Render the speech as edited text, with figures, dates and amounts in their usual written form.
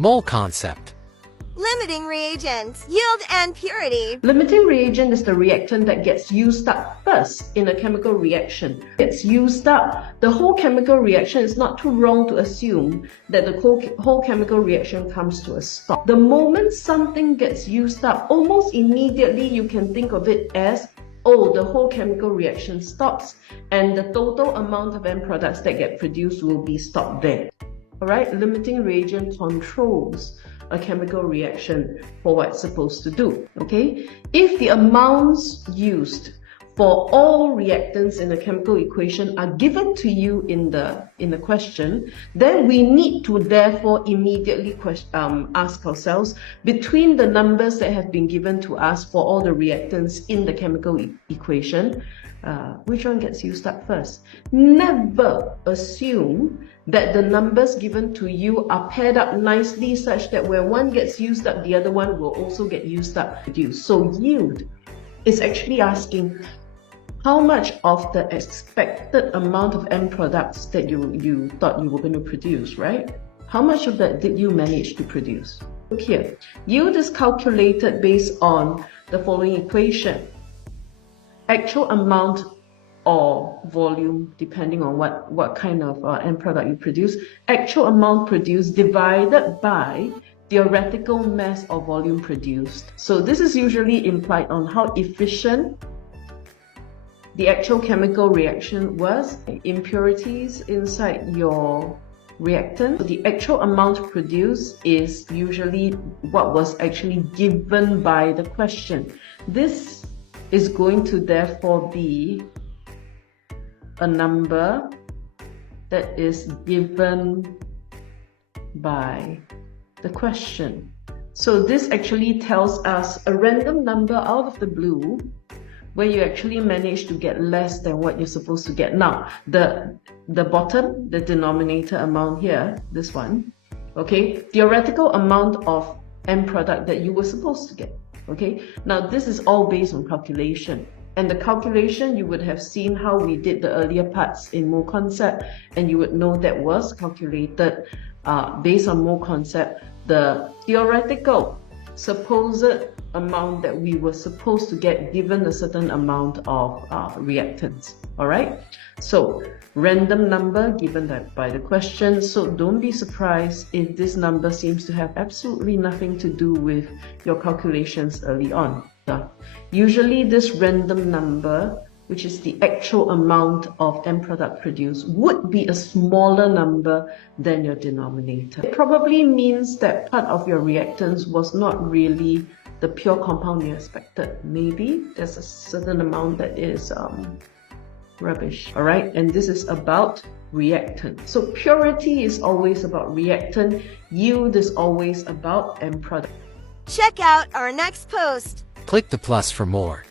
Mole concept. Limiting reagents, yield and purity. Limiting reagent is the reactant that gets used up first in a chemical reaction. Gets used up. The whole chemical reaction is not too wrong to assume that the whole chemical reaction comes to a stop. The moment something gets used up, almost immediately you can think of it as, oh, the whole chemical reaction stops and the total amount of end products that get produced will be stopped there. Alright, limiting reagent controls a chemical reaction for what it's supposed to do. Okay, if the amounts used for all reactants in a chemical equation are given to you in the question, then we need to therefore immediately ask ourselves, between the numbers that have been given to us for all the reactants in the chemical equation, which one gets used up first? Never assume that the numbers given to you are paired up nicely such that when one gets used up, the other one will also get used up. So yield is actually asking how much of the expected amount of end products that you thought you were going to produce, right? How much of that did you manage to produce? Look here, yield is calculated based on the following equation. Actual amount or volume, depending on what kind of end product you produce, actual amount produced divided by theoretical mass or volume produced. So this is usually implied on how efficient the actual chemical reaction was, impurities inside your reactant. The actual amount produced is usually what was actually given by the question. This is going to therefore be a number that is given by the question. So this actually tells us a random number out of the blue where you actually manage to get less than what you're supposed to get. Now, the bottom, the denominator amount here, this one, okay, theoretical amount of end product that you were supposed to get. Okay, now this is all based on calculation. And the calculation, you would have seen how we did the earlier parts in mole concept, and you would know that was calculated based on mole concept, the theoretical supposed amount that we were supposed to get given a certain amount of reactants. Alright, so random number given by the question, so don't be surprised if this number seems to have absolutely nothing to do with your calculations early on. Usually this random number, which is the actual amount of end product produced, would be a smaller number than your denominator. It probably means that part of your reactants was not really the pure compound you expected. Maybe there's a certain amount that is rubbish. Alright, and this is about reactant. So purity is always about reactant, yield is always about end product. Check out our next post. Click the plus for more.